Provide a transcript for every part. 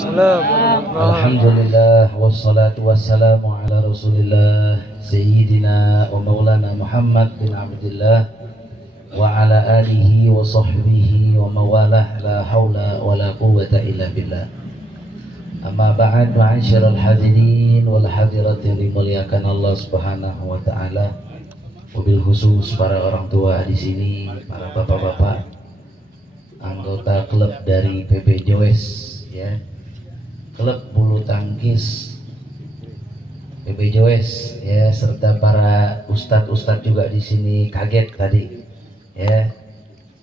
Alhamdulillah wassalatu wassalamu ala Rasulillah Sayyidina wa Maulana Muhammad bin Abdullah wa ala alihi wa sahbihi wa mawalah, la hawla wa la quwwata illa billah. Amma ba'd, ma'asyiral hadirin wal hadirat yang dimuliakan Allah Subhanahu wa taala. Wabil khusus para orang tua di sini, para bapak-bapak, anggota klub dari PB Joes, ya, klub bulu tangkis PB Joes, ya, serta para ustadz-ustadz juga di sini. Kaget tadi, ya,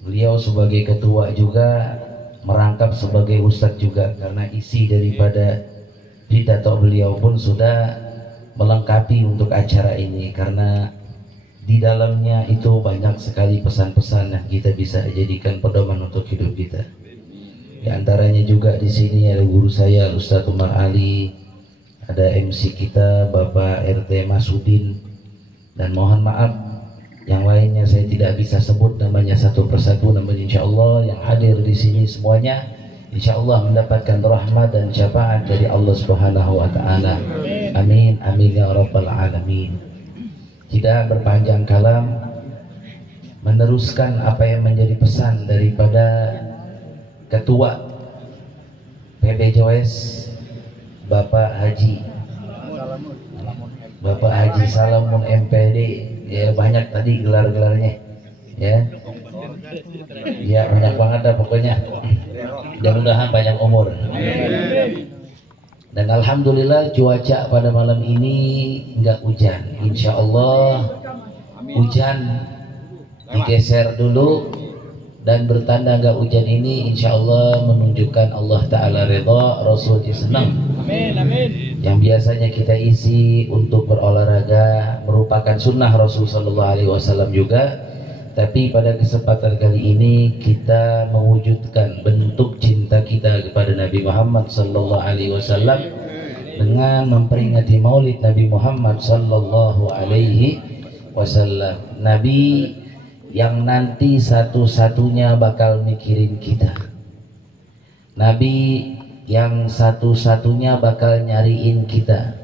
beliau sebagai ketua juga merangkap sebagai ustadz juga, karena isi daripada pidato beliau pun sudah melengkapi untuk acara ini, karena di dalamnya itu banyak sekali pesan-pesan yang kita bisa jadikan pedoman untuk hidup kita. Di antaranya juga di sini ada guru saya Ustadz Umar Ali, ada MC kita Bapak RT Masudin, dan mohon maaf yang lainnya saya tidak bisa sebut namanya satu persatu, namun insya Allah yang hadir di sini semuanya insya Allah mendapatkan rahmat dan syafaat dari Allah Subhanahu wa taala. Amin amin ya rabbal alamin. Tidak berpanjang kalam, meneruskan apa yang menjadi pesan daripada Ketua PB Joes Bapak Haji Salamun MPD, ya, banyak tadi gelar-gelarnya, ya, ya, banyak banget dah pokoknya. Mudah-mudahan panjang umur. Dan alhamdulillah cuaca pada malam ini enggak hujan. Insya Allah hujan digeser dulu, dan bertanda enggak hujan ini insya Allah menunjukkan Allah Ta'ala ridha, Rasulnya senang. Amin, amin. Yang biasanya kita isi untuk berolahraga merupakan sunnah Rasul Sallallahu Alaihi Wasallam juga, tapi pada kesempatan kali ini kita mewujudkan bentuk cinta kita kepada Nabi Muhammad Sallallahu Alaihi Wasallam dengan memperingati Maulid Nabi Muhammad Sallallahu Alaihi Wasallam. Nabi yang nanti satu-satunya bakal mikirin kita, Nabi yang satu-satunya bakal nyariin kita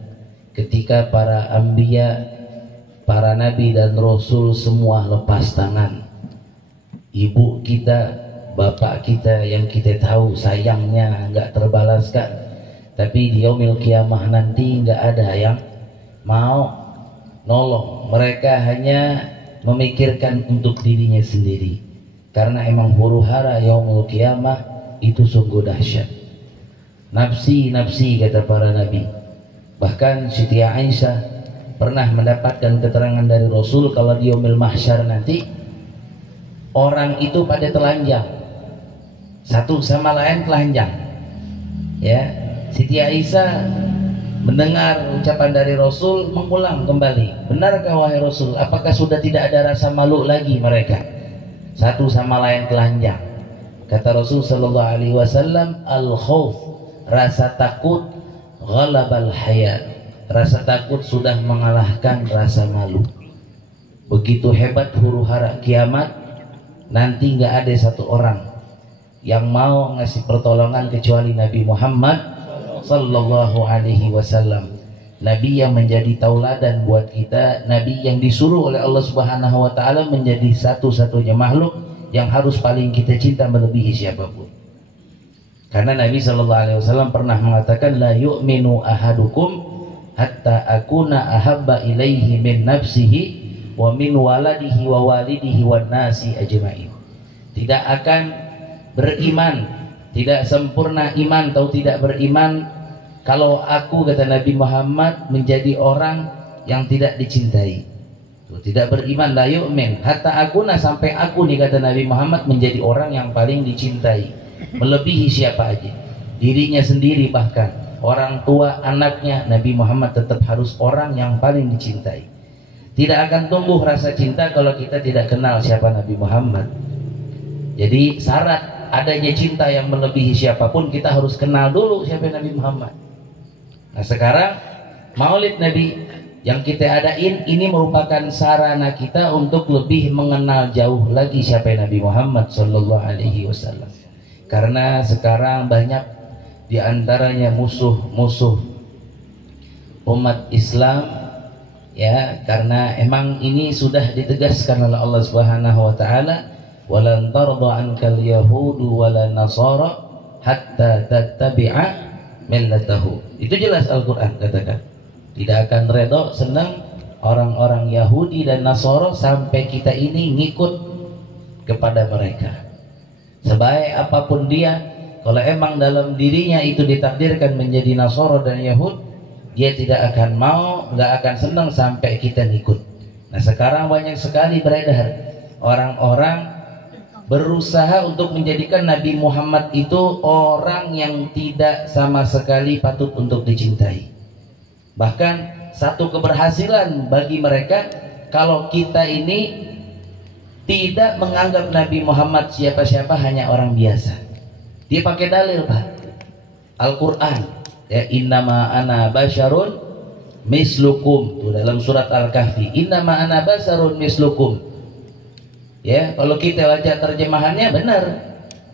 ketika para anbiya, para nabi dan rasul semua lepas tangan. Ibu kita, bapak kita yang kita tahu sayangnya nggak terbalaskan, tapi di yaumil kiamah nanti nggak ada yang mau nolong. Mereka hanya memikirkan untuk dirinya sendiri, karena emang huru hara yaumil kiamah itu sungguh dahsyat. Nafsi, nafsi kata para nabi. Bahkan Siti Aisyah pernah mendapatkan keterangan dari Rasul kalau di yaumil mahsyar nanti orang itu pada telanjang, satu sama lain telanjang, ya. Siti Aisyah mendengar ucapan dari Rasul, mengulang kembali, benarkah wahai Rasul, apakah sudah tidak ada rasa malu lagi mereka, satu sama lain telanjang? Kata Rasul Sallallahu Alaihi Wasallam, al khauf, rasa takut, ghalabal haya, rasa takut sudah mengalahkan rasa malu. Begitu hebat huru hara kiamat, nanti nggak ada satu orang yang mau ngasih pertolongan kecuali Nabi Muhammad Sallallahu Alaihi Wasallam. Nabi yang menjadi tauladan buat kita, Nabi yang disuruh oleh Allah Subhanahu Wa Taala menjadi satu-satunya makhluk yang harus paling kita cinta melebihi siapapun. Karena Nabi Sallallahu Alaihi Wasallam pernah mengatakan, la yu'minu ahadukum hatta akuna ahabba ilaihi min nafsihi wa min waladihi wa walidihi wan nasi ajma'in. Tidak akan beriman, tidak sempurna iman atau tidak beriman kalau aku, kata Nabi Muhammad, menjadi orang yang tidak dicintai. Tuh, tidak beriman, la yu'min hatta akuna, sampai aku nih kata Nabi Muhammad menjadi orang yang paling dicintai, melebihi siapa aja, dirinya sendiri, bahkan orang tua, anaknya. Nabi Muhammad tetap harus orang yang paling dicintai. Tidak akan tumbuh rasa cinta kalau kita tidak kenal siapa Nabi Muhammad. Jadi syarat adanya cinta yang melebihi siapapun, kita harus kenal dulu siapa Nabi Muhammad. Nah sekarang Maulid Nabi yang kita adain ini merupakan sarana kita untuk lebih mengenal jauh lagi siapa Nabi Muhammad Sallallahu Alaihi Wasallam. Karena sekarang banyak di antaranya musuh-musuh umat Islam, ya, karena emang ini sudah ditegaskan oleh Allah Subhanahu wa taala, walan tarda ankal yahudu wala nasara hatta tattabi'a millatahu. Itu jelas Al-Qur'an katakan. Tidak akan redha, senang orang-orang Yahudi dan Nasara sampai kita ini ngikut kepada mereka. Sebaik apapun dia, kalau emang dalam dirinya itu ditakdirkan menjadi Nasara dan Yahud, dia tidak akan mau, nggak akan senang sampai kita ngikut. Nah sekarang banyak sekali beredar orang-orang berusaha untuk menjadikan Nabi Muhammad itu orang yang tidak sama sekali patut untuk dicintai. Bahkan satu keberhasilan bagi mereka kalau kita ini tidak menganggap Nabi Muhammad siapa-siapa, hanya orang biasa. Dia pakai dalil, Pak, Al-Quran, ya, innama ana basyarun mislukum, tuh dalam surat Al-Kahfi, innama ana basyarun mislukum. Ya, kalau kita baca terjemahannya benar,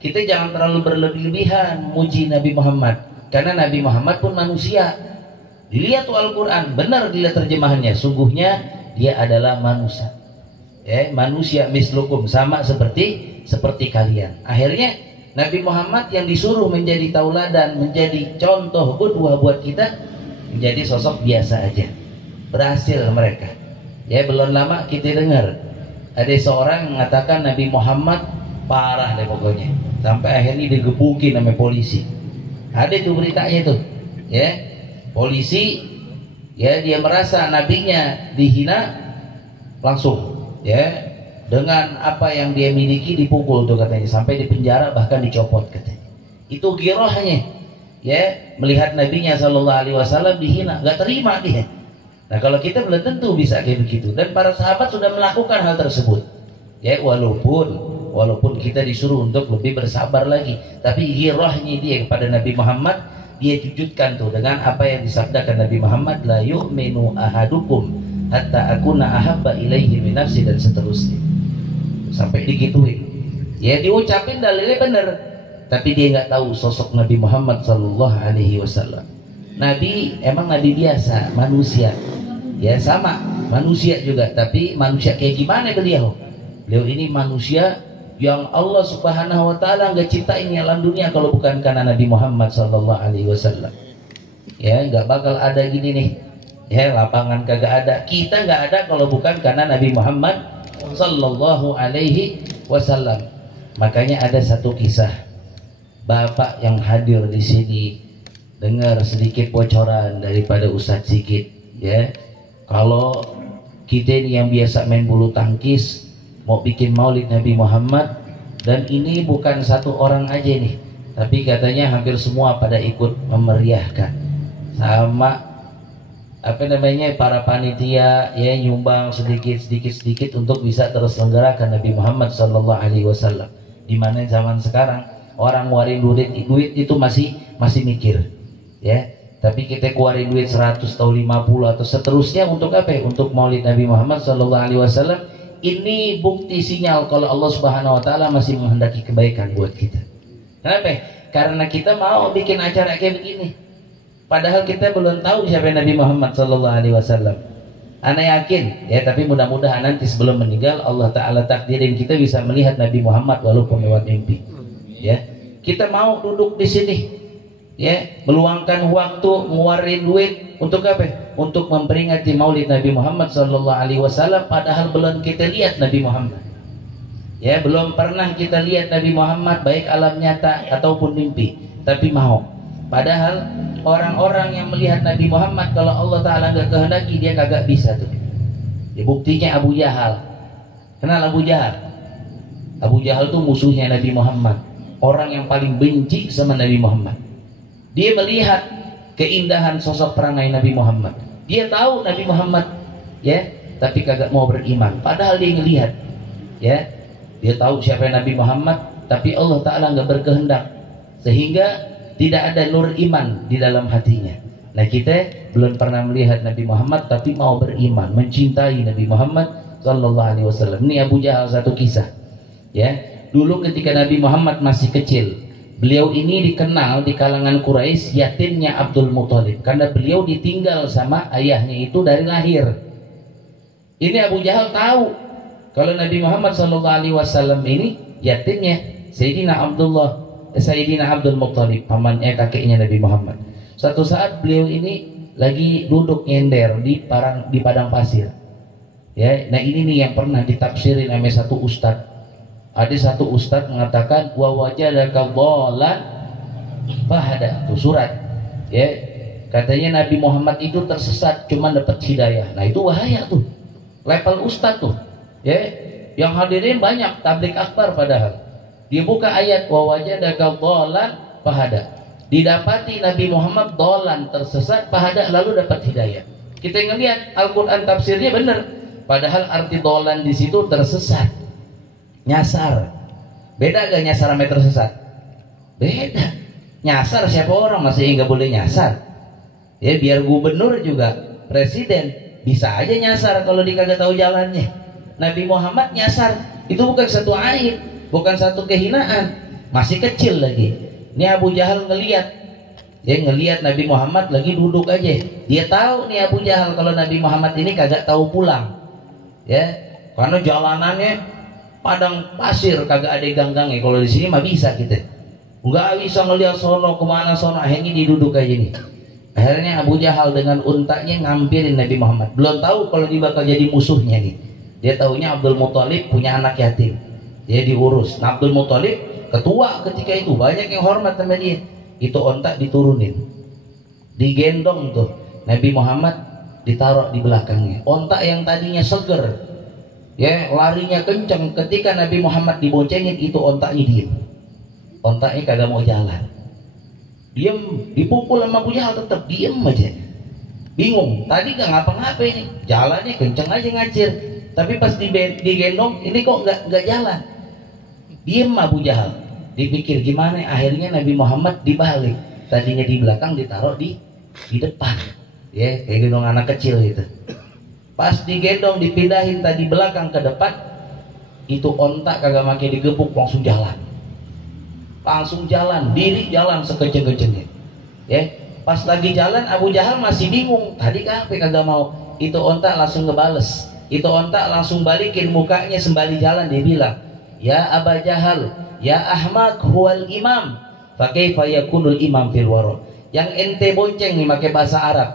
kita jangan terlalu berlebih-lebihan muji Nabi Muhammad, karena Nabi Muhammad pun manusia. Dilihat tuh Al-Quran, benar dilihat terjemahannya, sungguhnya dia adalah manusia, ya, manusia mislukum, sama seperti kalian. Akhirnya Nabi Muhammad yang disuruh menjadi tauladan, menjadi contoh qudwah buat kita, menjadi sosok biasa aja. Berhasil mereka. Ya, belum lama kita dengar ada seorang mengatakan Nabi Muhammad parah deh pokoknya, sampai akhirnya digebukin sama polisi. Ada tuh beritanya tuh, ya. Polisi, ya, dia merasa nabinya dihina, langsung, ya, dengan apa yang dia miliki dipukul tuh katanya, sampai dipenjara, bahkan dicopot katanya. Itu girohnya, ya, melihat nabinya SAW dihina, nggak terima dia. Nah kalau kita belum tentu bisa kayak begitu, dan para sahabat sudah melakukan hal tersebut, ya, walaupun kita disuruh untuk lebih bersabar lagi, tapi girohnya dia kepada Nabi Muhammad, dia wujudkan tuh dengan apa yang disabdakan Nabi Muhammad, la yu'minu ahadukum hatta akuna ahabba ilaihi min nafsi, dan seterusnya sampai digituin. Ya, diucapin dalilnya benar, tapi dia nggak tahu sosok Nabi Muhammad sallallahu alaihi wasallam. Nabi emang nabi biasa, manusia, ya, sama manusia juga, tapi manusia kayak gimana beliau? Beliau ini manusia yang Allah Subhanahu wa taala nggak ciptain alam dunia kalau bukan karena Nabi Muhammad sallallahu alaihi wasallam. Ya, nggak bakal ada gini nih. Ya, lapangan kagak ada, kita nggak ada kalau bukan karena Nabi Muhammad sallallahu alaihi wasallam. Makanya ada satu kisah. Bapak yang hadir di sini dengar sedikit bocoran daripada Ustadz Sigit, ya. Kalau kita ini yang biasa main bulu tangkis mau bikin maulid Nabi Muhammad, dan ini bukan satu orang aja nih, tapi katanya hampir semua pada ikut memeriahkan, sama apa namanya, para panitia, ya, nyumbang sedikit untuk bisa terselenggarakan Nabi Muhammad sallallahu alaihi wasallam. Di mana zaman sekarang orang ngeluarin duit itu masih mikir, ya, tapi kita keluarin duit 100 atau 50 atau seterusnya untuk apa? Untuk maulid Nabi Muhammad sallallahu alaihi wasallam. Ini bukti sinyal kalau Allah Subhanahu wa taala masih menghendaki kebaikan buat kita. Kenapa? Karena kita mau bikin acara kayak begini, padahal kita belum tahu siapa Nabi Muhammad sallallahu alaihi wasallam. Ana yakin, ya, tapi mudah-mudahan nanti sebelum meninggal Allah taala takdirin kita bisa melihat Nabi Muhammad walaupun lewat mimpi. Ya, kita mau duduk di sini, ya, meluangkan waktu, ngeluarin duit untuk apa? Untuk memperingati maulid Nabi Muhammad sallallahu alaihi wasallam, padahal belum kita lihat Nabi Muhammad. Ya, belum pernah kita lihat Nabi Muhammad baik alam nyata ataupun mimpi, tapi mau. Padahal orang-orang yang melihat Nabi Muhammad kalau Allah taala enggak kehendaki dia kagak bisa tuh. Ya, buktinya Abu Jahal. Kenal Abu Jahal? Abu Jahal tuh musuhnya Nabi Muhammad, orang yang paling benci sama Nabi Muhammad. Dia melihat keindahan sosok perangai Nabi Muhammad. Dia tahu Nabi Muhammad, ya, tapi kagak mau beriman. Padahal dia ngelihat, ya, dia tahu siapa Nabi Muhammad, tapi Allah Taala nggak berkehendak, sehingga tidak ada nur iman di dalam hatinya. Nah, kita belum pernah melihat Nabi Muhammad, tapi mau beriman, mencintai Nabi Muhammad Sallallahu Alaihi Wasallam. Ini Abu Jahal satu kisah, ya. Dulu ketika Nabi Muhammad masih kecil, Beliau ini dikenal di kalangan Quraisy yatimnya Abdul Muthalib karena beliau ditinggal sama ayahnya itu dari lahir. Ini Abu Jahal tahu kalau Nabi Muhammad SAW ini yatimnya Sayyidina Abdul Muthalib, pamannya kakeknya Nabi Muhammad. Suatu saat beliau ini lagi duduk nyender di padang pasir. Ya, nah ini nih yang pernah ditafsirin sama satu ustadz. Ada satu ustadz mengatakan wa wajadaka dhalan fahada, itu surat. Ya, katanya Nabi Muhammad itu tersesat cuma dapat hidayah. Nah itu bahaya tuh. Level ustadz tuh. Ya, yang hadirin banyak tabligh akbar padahal. Dia buka ayat wa wajadaka dhalan fahada. Didapati Nabi Muhammad dhalan tersesat fahada lalu dapat hidayah. Kita ngelihat Al-Qur'an tafsirnya benar. Padahal arti dhalan di situ tersesat. Nyasar. Beda gak nyasar sama tersesat? Beda. Nyasar siapa orang masih nggak boleh nyasar. Ya biar gubernur juga presiden bisa aja nyasar kalau dia kagak tahu jalannya. Nabi Muhammad nyasar itu bukan satu aib, bukan satu kehinaan, masih kecil lagi. Ini Abu Jahal ngelihat, dia ngelihat Nabi Muhammad lagi duduk aja. Dia tahu nih Abu Jahal kalau Nabi Muhammad ini kagak tahu pulang, ya karena jalanannya padang pasir kagak ada ganggangnya. Kalau di sini mah bisa kita, nggak bisa ngelihat sono kemana sono. Akhirnya diduduk aja nih. Akhirnya Abu Jahal dengan untanya ngampirin Nabi Muhammad. Belum tahu kalau dia bakal jadi musuhnya nih. Dia taunya Abdul Muthalib punya anak yatim, dia diurus. Nah, Abdul Muthalib ketua ketika itu, banyak yang hormat sama dia. Itu ontak diturunin, digendong tuh Nabi Muhammad, ditaruh di belakangnya. Ontak yang tadinya seger, ya larinya kencang, ketika Nabi Muhammad diboncengin itu ontaknya diem. Ontaknya kagak mau jalan, diem. Dipukul sama Abu Jahal tetap diem aja, bingung. Tadi gak ngapa-ngapa ini, jalannya kencang aja ngacir. Tapi pas digendong ini kok nggak jalan, diem Abu Jahal. Dipikir gimana, akhirnya Nabi Muhammad dibalik, tadinya di belakang ditaruh di depan, ya kayak gendong anak kecil gitu. Pas digendong dipindahin tadi belakang ke depan, itu ontak kagak make digebuk, langsung jalan, diri jalan sekeceng-kecengnya. Ya, pas lagi jalan Abu Jahal masih bingung, tadi kagak mau. Itu ontak langsung ngebales, itu ontak langsung balikin mukanya sembari jalan. Dia bilang, ya Aba Jahal, ya Ahmad huwal imam, fa kaifa yakunul imam fil wara. Yang ente bonceng nih pakai bahasa Arab.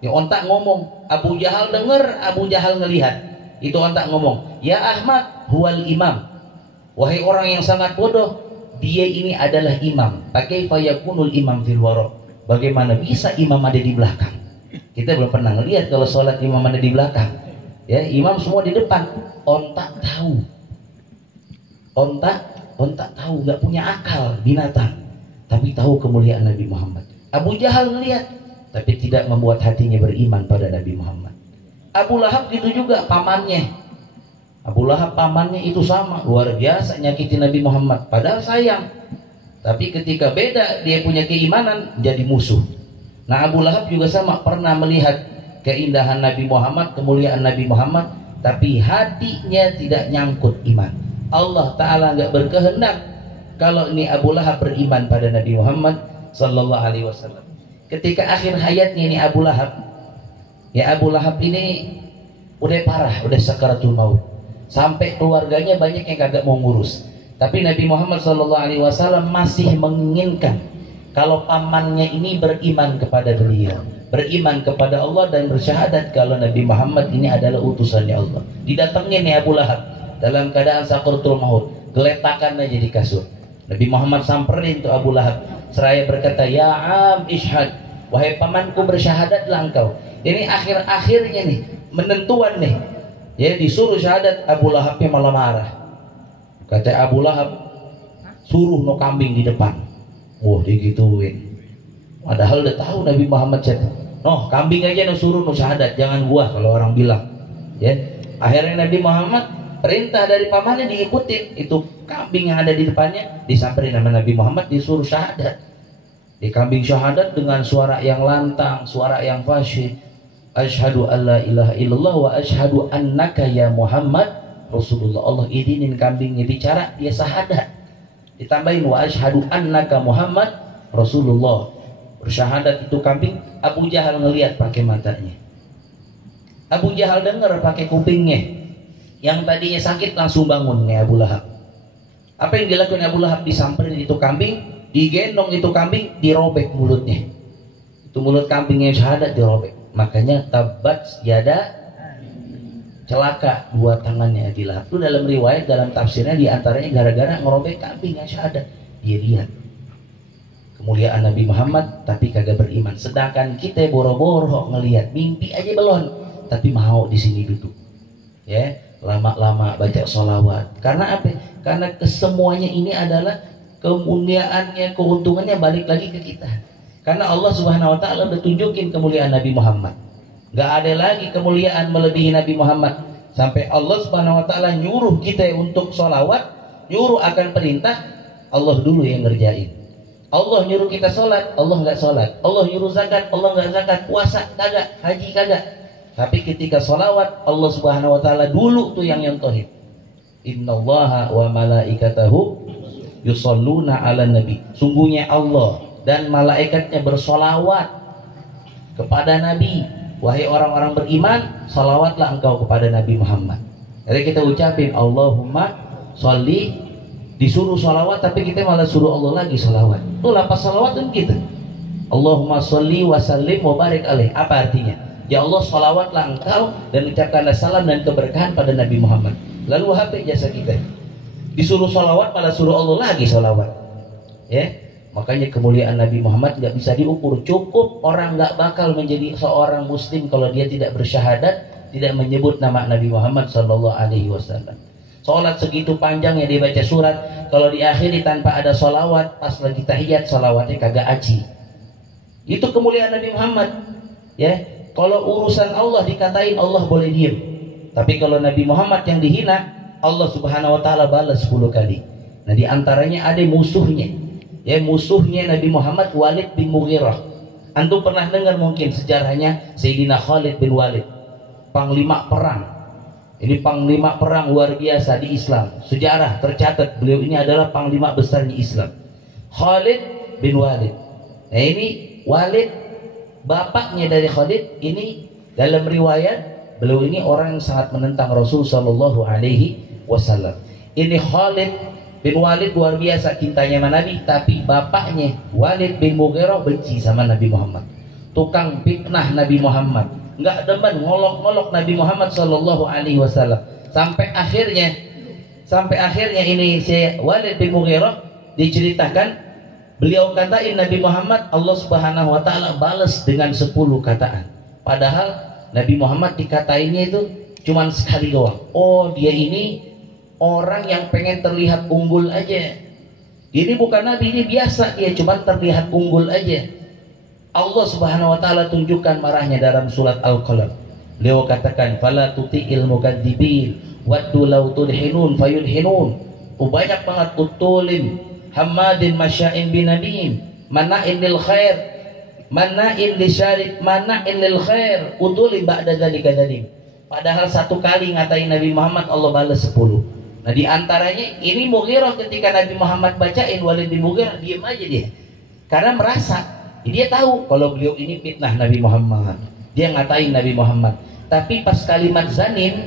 Ya ontak ngomong, Abu Jahal denger, Abu Jahal ngelihat. Itu ontak ngomong, ya Ahmad huwal imam, wahai orang yang sangat bodoh, dia ini adalah imam. Pakai fayakunul imam fil wara. Bagaimana bisa imam ada di belakang? Kita belum pernah ngelihat kalau sholat imam ada di belakang. Ya, imam semua di depan. Ontak tahu, ontak tahu, nggak punya akal binatang, tapi tahu kemuliaan Nabi Muhammad. Abu Jahal ngelihat, tapi tidak membuat hatinya beriman pada Nabi Muhammad. Abu Lahab gitu juga, pamannya. Abu Lahab pamannya itu sama, luar biasa nyakitin Nabi Muhammad, padahal sayang. Tapi ketika beda dia punya keimanan, jadi musuh. Nah Abu Lahab juga sama, pernah melihat keindahan Nabi Muhammad, kemuliaan Nabi Muhammad, tapi hatinya tidak nyangkut iman. Allah Ta'ala nggak berkehendak kalau ini Abu Lahab beriman pada Nabi Muhammad Sallallahu Alaihi Wasallam. Ketika akhir hayatnya ini Abu Lahab, ya Abu Lahab ini udah parah, udah sakaratul maut, sampai keluarganya banyak yang kagak mau ngurus. Tapi Nabi Muhammad Sallallahu Alaihi Wasallam masih menginginkan kalau pamannya ini beriman kepada beliau, beriman kepada Allah dan bersyahadat kalau Nabi Muhammad ini adalah utusannya Allah. Didatengin nih Abu Lahab dalam keadaan sakaratul maut, geletakan aja di kasur. Nabi Muhammad samperin tuh Abu Lahab, seraya berkata, ya am ishad, wahai pamanku bersyahadatlah engkau. Ini akhir-akhirnya nih, menentuan nih, ya disuruh syahadat. Abu Lahabnya malah marah. Kata Abu Lahab, suruh no kambing di depan. Wah digituin, padahal udah tahu Nabi Muhammad syahadat. No kambing aja no suruh no syahadat, jangan gua kalau orang bilang. Ya, akhirnya Nabi Muhammad perintah dari pamannya diikutin. Itu kambing yang ada di depannya disamperin sama Nabi Muhammad, disuruh syahadat. Di kambing syahadat dengan suara yang lantang, suara yang fasyih. Asyhadu an la ilaha illallah wa asyhadu annaka ya Muhammad Rasulullah. Allah izinin kambingnya bicara, dia syahadat. Ditambahin wa asyhadu annaka Muhammad Rasulullah. Bersyahadat itu kambing. Abu Jahal ngelihat pakai matanya. Abu Jahal dengar pakai kupingnya. Yang tadinya sakit langsung bangun nih Abu Lahab. Apa yang dilakukan Abu Lahab? Disamperin itu kambing, digendong itu kambing, dirobek mulutnya. Itu mulut kambingnya syahadat dirobek. Makanya tabat yada, celaka dua tangannya Abi Lahab. Itu dalam riwayat, dalam tafsirnya diantaranya gara-gara ngerobek kambing yang syahadat. Dia lihat kemuliaan Nabi Muhammad tapi kagak beriman. Sedangkan kita boro-boro ngelihat, mimpi aja belum, tapi mau di sini duduk. Ya, lama-lama baca sholawat. Karena apa? Karena kesemuanya ini adalah kemuliaannya, keuntungannya balik lagi ke kita. Karena Allah Subhanahu wa taala udah tunjukin kemuliaan Nabi Muhammad. Gak ada lagi kemuliaan melebihi Nabi Muhammad. Sampai Allah Subhanahu wa taala nyuruh kita untuk sholawat, nyuruh akan perintah, Allah dulu yang ngerjain. Allah nyuruh kita sholat, Allah nggak sholat. Allah nyuruh zakat, Allah nggak zakat. Puasa kagak, haji kagak. Tapi ketika sholawat, Allah Subhanahu wa taala dulu tuh yang nyontohin. Innallaha wa malaikatahu yusholluna ala nabi. Sungguhnya Allah dan malaikatnya bersolawat kepada Nabi. Wahai orang-orang beriman, salawatlah engkau kepada Nabi Muhammad. Jadi kita ucapin Allahumma sholli. Disuruh salawat tapi kita malah suruh Allah lagi salawat. Itu lapas salawat kan gitu. Allahumma sholli wa sallim wa barik alaih. Apa artinya? Ya Allah, salawatlah engkau dan ucapkanlah salam dan keberkahan pada Nabi Muhammad. Lalu apa jasa kita? Disuruh salawat malah suruh Allah lagi salawat. Ya, makanya kemuliaan Nabi Muhammad nggak bisa diukur. Cukup orang nggak bakal menjadi seorang muslim kalau dia tidak bersyahadat, tidak menyebut nama Nabi Muhammad Sallallahu Alaihi Wasallam. Sholat segitu panjangnya dia baca surat, kalau diakhiri tanpa ada sholawat, pas lagi tahiyat sholawatnya kagak aji. Itu kemuliaan Nabi Muhammad. Ya, kalau urusan Allah dikatain Allah boleh diem. Tapi kalau Nabi Muhammad yang dihina, Allah Subhanahu Wa Taala balas 10 kali. Nah diantaranya ada musuhnya. Ya, musuhnya Nabi Muhammad Walid bin Mughirah. Antum pernah dengar mungkin sejarahnya Sayyidina Khalid bin Walid, panglima perang. Ini panglima perang luar biasa di Islam. Sejarah tercatat beliau ini adalah panglima besarnya Islam. Khalid bin Walid. Nah ini Walid, bapaknya dari Khalid, ini dalam riwayat beliau ini orang yang sangat menentang Rasul Sallallahu Alaihi Wasallam. Ini Khalid bin Walid luar biasa cintanya sama Nabi, tapi bapaknya Walid bin Mughirah benci sama Nabi Muhammad. Tukang fitnah Nabi Muhammad. Nggak demen, ngolok-ngolok Nabi Muhammad Sallallahu Alaihi Wasallam. Sampai akhirnya ini si Walid bin Mughirah diceritakan, beliau katain Nabi Muhammad, Allah Subhanahu Wa Taala balas dengan 10 kataan. Padahal Nabi Muhammad dikatainnya itu cuman sekali doang. Oh, dia ini orang yang pengen terlihat unggul aja. Ini bukan Nabi, ini biasa, dia cuman terlihat unggul aja. Allah Subhanahu wa taala tunjukkan marahnya dalam surat Al-Qalam. Beliau katakan fala tuti'il mukadzibin waddu law tudhinun fayudhinun. Banyak banget utulin hamadin masya'in binabiyyin mana'in lil khair mana'in lisyarik mana'in lil khair utulin ba'da dzalika dzalim. Padahal satu kali ngatain Nabi Muhammad Allah balas 10. Nah diantaranya ini Mughirah, ketika Nabi Muhammad bacain Walid bin Mughirah diam aja dia. Karena merasa dia tahu kalau beliau ini fitnah Nabi Muhammad. Dia ngatain Nabi Muhammad. Tapi pas kalimat zanin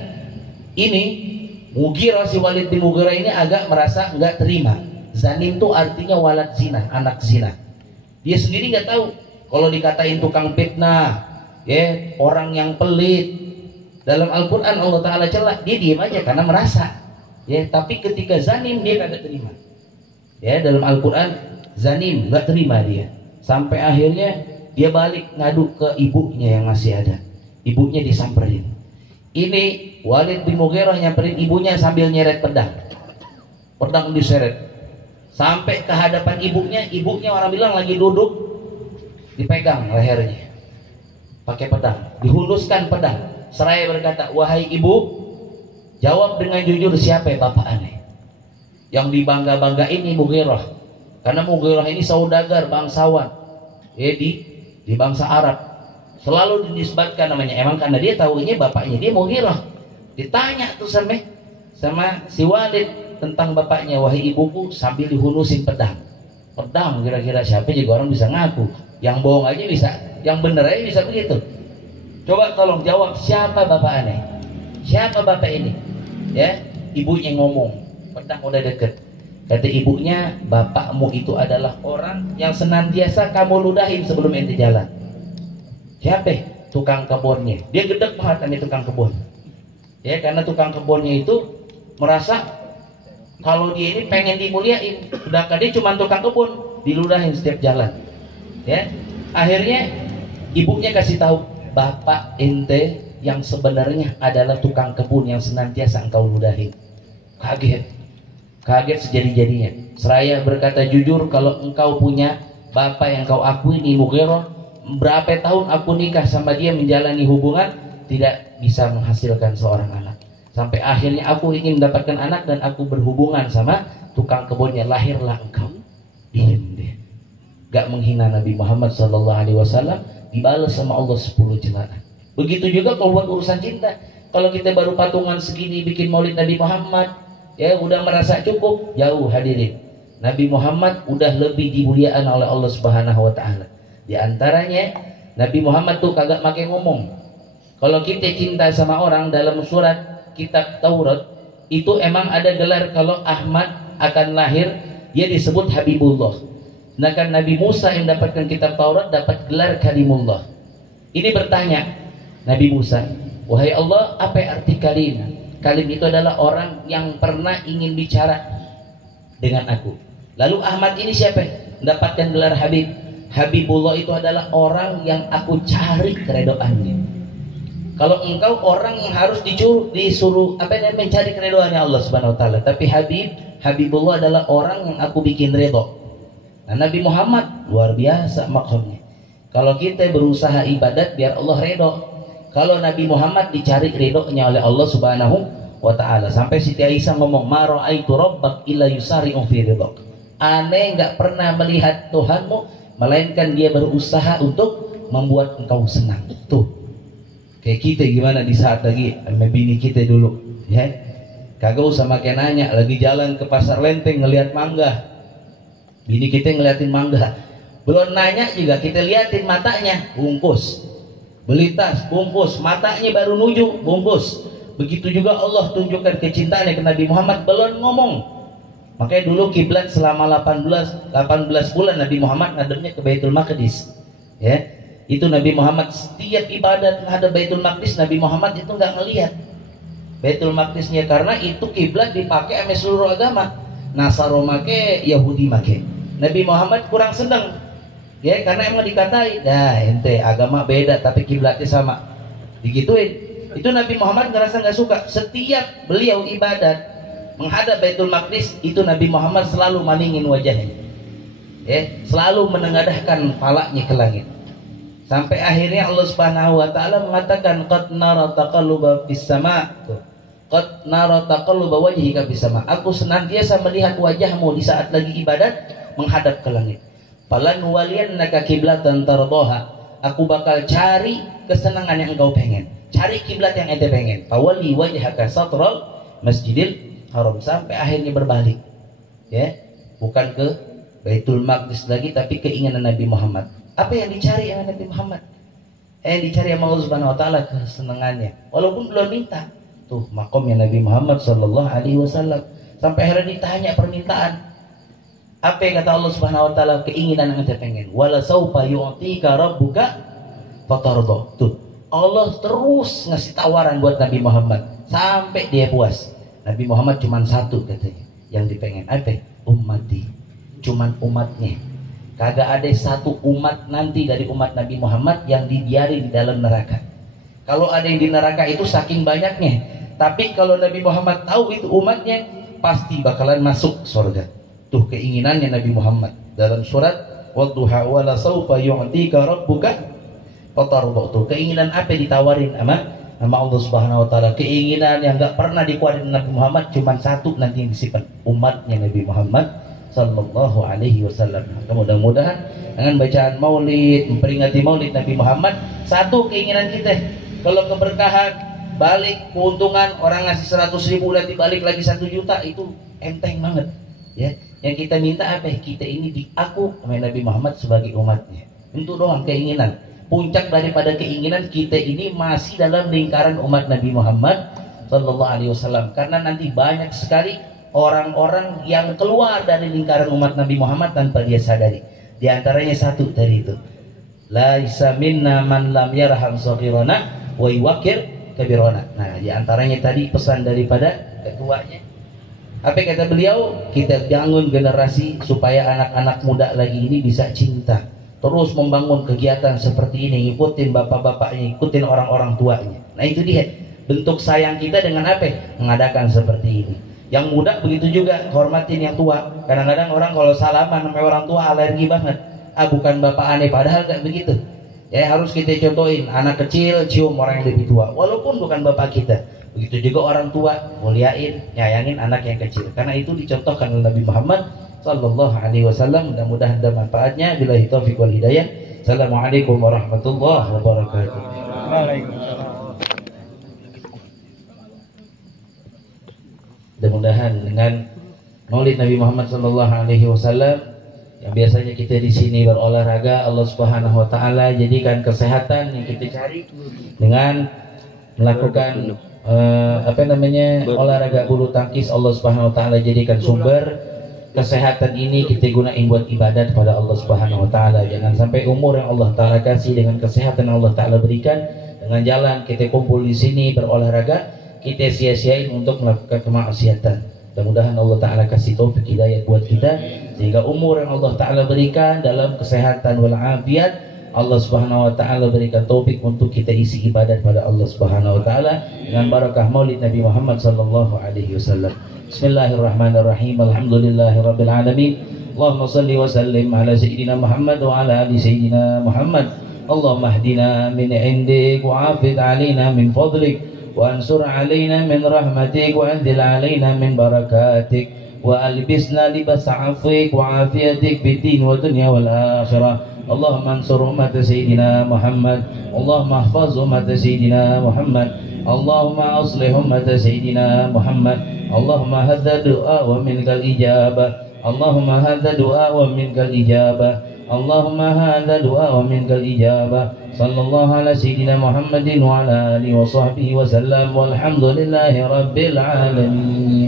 ini, Mughirah, si Walid bin Mughirah ini agak merasa nggak terima. Zanin itu artinya walad zina, anak zina. Dia sendiri nggak tahu kalau dikatain tukang fitnah, ya, orang yang pelit. Dalam Al-Quran Allah Ta'ala celah, dia diam aja karena merasa. Ya, tapi ketika zanim dia kagak terima. Ya, dalam Al-Quran zanim nggak terima dia. Sampai akhirnya dia balik ngadu ke ibunya yang masih ada. Ibunya disamperin. Ini Walid bin Mughirah nyamperin ibunya sambil nyeret pedang. Pedang diseret. Sampai ke hadapan ibunya orang bilang lagi duduk, dipegang lehernya. Pakai pedang, dihuluskan pedang. Seraya berkata, "Wahai ibu, jawab dengan jujur siapa bapak aneh?" Yang dibangga-banggain ini Mughirah. Karena Mughirah ini saudagar, bangsawan, ya, di bangsa Arab. Selalu dinisbatkan namanya. Emang karena dia tahunya bapaknya dia Mughirah. Ditanya tuh sama si Walid, tentang bapaknya, wahai ibuku, sambil dihunusin pedang. Pedang kira-kira siapa juga orang bisa ngaku. Yang bohong aja bisa, yang bener aja bisa begitu. Coba tolong jawab, siapa bapak aneh? Siapa bapak ini? Ya, ibunya ngomong, pedang udah deket. Kata ibunya, bapakmu itu adalah orang yang senantiasa kamu ludahin sebelum ente jalan. Siapa? Tukang kebunnya. Dia gedek banget sama tukang kebun. Ya, karena tukang kebunnya itu merasa kalau dia ini pengen dimuliain, sedangkan dia cuma tukang kebun, diludahin setiap jalan. Ya, akhirnya ibunya kasih tahu, bapak ente yang sebenarnya adalah tukang kebun yang senantiasa engkau ludahin. Kaget sejadi-jadinya. Seraya berkata jujur, kalau engkau punya bapak yang kau akui ini Mughirah, berapa tahun aku nikah sama dia menjalani hubungan, tidak bisa menghasilkan seorang anak. Sampai akhirnya aku ingin mendapatkan anak dan aku berhubungan sama tukang kebunnya, lahirlah engkau. Diam deh. Gak menghina Nabi Muhammad SAW, dibalas sama Allah 10 celaan. Begitu juga kalau buat urusan cinta. Kalau kita baru patungan segini bikin maulid Nabi Muhammad, ya udah merasa cukup, jauh hadirin. Nabi Muhammad udah lebih dimuliakan oleh Allah Subhanahu wa taala. Di antaranya Nabi Muhammad tuh kagak pakai ngomong. Kalau kita cinta sama orang, dalam surat kitab Taurat itu emang ada gelar kalau Ahmad akan lahir, dia disebut Habibullah. Sedangkan Nabi Musa yang mendapatkan kitab Taurat dapat gelar Kalimullah. Ini bertanya Nabi Musa, wahai Allah, apa arti kalim? Kalim itu adalah orang yang pernah ingin bicara dengan aku. Lalu Ahmad ini siapa? Mendapatkan gelar Habib. Habibullah itu adalah orang yang aku cari keredoannya. Kalau engkau orang yang harus disuruh mencari keredoannya Allah Subhanahu wa taala, tapi Habibullah adalah orang yang aku bikin redho. Nah, Nabi Muhammad luar biasa makamnya. Kalau kita berusaha ibadat biar Allah redho, kalau Nabi Muhammad dicari ridhonya oleh Allah Subhanahu wa taala. Sampai Siti Aisyah ngomong, ma ra'aitu rabbak illa yusari'u fi ridhak. Aneh enggak pernah melihat Tuhanmu melainkan dia berusaha untuk membuat engkau senang. Tuh, kayak kita gimana di saat lagi sama bini kita dulu, ya, kagak usah makin nanya, lagi jalan ke pasar Lenteng ngelihat mangga, bini kita ngeliatin mangga, belum nanya juga kita liatin matanya, bungkus. Beli tas, bungkus. Matanya baru nuju, bungkus. Begitu juga Allah tunjukkan kecintaannya ke Nabi Muhammad, belum ngomong. Makanya dulu kiblat selama 18 bulan Nabi Muhammad ngadepnya ke Baitul Maqdis. Ya, itu Nabi Muhammad setiap ibadat menghadap Baitul Maqdis, Nabi Muhammad itu nggak ngelihat Baitul Maqdisnya, karena itu kiblat dipakai sama seluruh agama. Nasaro make, Yahudi make. Nabi Muhammad kurang senang, ya, karena emang dikatai, dah ente agama beda tapi kiblatnya sama, digituin. Itu Nabi Muhammad ngerasa nggak suka. Setiap beliau ibadat menghadap Baitul Maqdis, itu Nabi Muhammad selalu malingin wajahnya, ya, selalu menengadahkan palanya ke langit. Sampai akhirnya Allah Subhanahu wa taala mengatakan, qad nara taqalluba fis sama', qad nara taqalluba wajhika fis sama'. Aku senantiasa melihat wajahmu di saat lagi ibadat menghadap ke langit. Falan waliyannaka qiblatan tardaha. Aku bakal cari kesenangan yang engkau pengen. Cari kiblat yang ente pengen. Fawali wajhaka satral Masjidil Haram. Sampai akhirnya berbalik, ya, bukan ke Baitul Maqdis lagi, tapi keinginan Nabi Muhammad. Apa yang dicari yang Nabi Muhammad? Yang dicari sama Allah Subhanahu wa taala kesenangannya, walaupun belum minta. Tuh makomnya Nabi Muhammad sallallahu alaihi wasallam. Sampai akhirnya ditanya permintaan. Apa yang kata Allah Subhanahu wa taala, keinginan yang ente pengen. Wala saufa yu'tika rabbuka fatarda. Tuh, Allah terus ngasih tawaran buat Nabi Muhammad sampai dia puas. Nabi Muhammad cuma satu katanya yang dipengen, apa? Ummati, cuman umatnya. Kagak ada satu umat nanti dari umat Nabi Muhammad yang dibiarin di dalam neraka. Kalau ada yang di neraka itu saking banyaknya, tapi kalau Nabi Muhammad tahu itu umatnya, pasti bakalan masuk surga. Tuh keinginannya Nabi Muhammad dalam surat wadduha wala saufa yu'tika rabbuka fatarda. Tuh keinginan apa ditawarin sama Allah Subhanahu wa taala, keinginan yang enggak pernah dikeluarin Nabi Muhammad, cuma satu nanti yang disimpan umatnya Nabi Muhammad sallallahu alaihi wasallam. Mudah-mudahan dengan bacaan maulid, memperingati maulid Nabi Muhammad, satu keinginan kita, kalau keberkahan, balik keuntungan, orang ngasih 100.000 nanti balik lagi 1 juta, itu enteng banget ya. Yang kita minta apa? Kita ini diaku oleh Nabi Muhammad sebagai umatnya. Itu doang keinginan. Puncak daripada keinginan kita ini masih dalam lingkaran umat Nabi Muhammad Sallallahu Alaihi Wasallam. Karena nanti banyak sekali orang-orang yang keluar dari lingkaran umat Nabi Muhammad tanpa dia sadari. Di antaranya satu tadi itu, laisa minna man lam yarham saghirana wa yuwaqqir kabirana. Nah, di antaranya tadi pesan daripada ketuanya. Apa kata beliau? Kita bangun generasi supaya anak-anak muda lagi ini bisa cinta, terus membangun kegiatan seperti ini, ngikutin bapak-bapaknya, ngikutin orang-orang tuanya. Nah, itu dia bentuk sayang kita dengan apa? Mengadakan seperti ini. Yang muda begitu juga, hormatin yang tua. Kadang-kadang orang kalau salaman sama orang tua alergi banget. Bukan bapak aneh, padahal gak begitu. Ya, harus kita contohin. Anak kecil cium orang yang lebih tua, walaupun bukan bapak kita. Begitu juga orang tua, muliain, nyayangin anak yang kecil. Karena itu dicontohkan oleh Nabi Muhammad Sallallahu Alaihi Wasallam. Mudah-mudahan ada manfaatnya. Billahi taufiq wal hidayah. Assalamualaikum warahmatullahi wabarakatuh. Waalaikumsalam. Mudah-mudahan dengan Maulid Nabi Muhammad Sallallahu Alaihi Wasallam yang biasanya kita di sini berolahraga, Allah Subhanahu Wa Taala jadikan kesehatan yang kita cari dengan melakukan olahraga bulu tangkis. Allah Subhanahu Wa Taala jadikan sumber kesehatan ini kita gunain buat ibadat pada Allah Subhanahu Wa Taala. Jangan sampai umur yang Allah Taala kasih dengan kesehatan yang Allah Taala berikan dengan jalan kita kumpul di sini berolahraga, kita sia-siain untuk melakukan kemaksiatan. Mudah-mudahan Allah Ta'ala kasih taufik hidayah buat kita, sehingga umur yang Allah Ta'ala berikan dalam kesehatan walafiat, Allah Subhanahu Wa Ta'ala berikan taufik untuk kita isi ibadat pada Allah Subhanahu Wa Ta'ala dengan barakah Maulid Nabi Muhammad Sallallahu Alaihi Wasallam. Bismillahirrahmanirrahim. Alhamdulillahirabbil alamin. Allahumma salli wa sallim ala sayyidina Muhammad wa ala ali sayyidina Muhammad. Allahumma hdina min indik wa afid alaina min fadlik وانصر علينا من رحمتك وأنزل علينا من بركاتك وألبسنا لباس عفوك وعافيتك في الدين والدنيا والآخرة. اللهم انصر أمة سيدنا محمد، اللهم احفظ أمة سيدنا محمد، اللهم أصلح أمة سيدنا محمد. اللهم هذا دعاء ومنك الإجابة، اللهم هذا دعاء ومنك الإجابة، اللهم هذا دعاء ومنك الإجابة. صلى الله على سيدنا محمد وعلى آله وصحبه وسلم والحمد لله رب العالمين.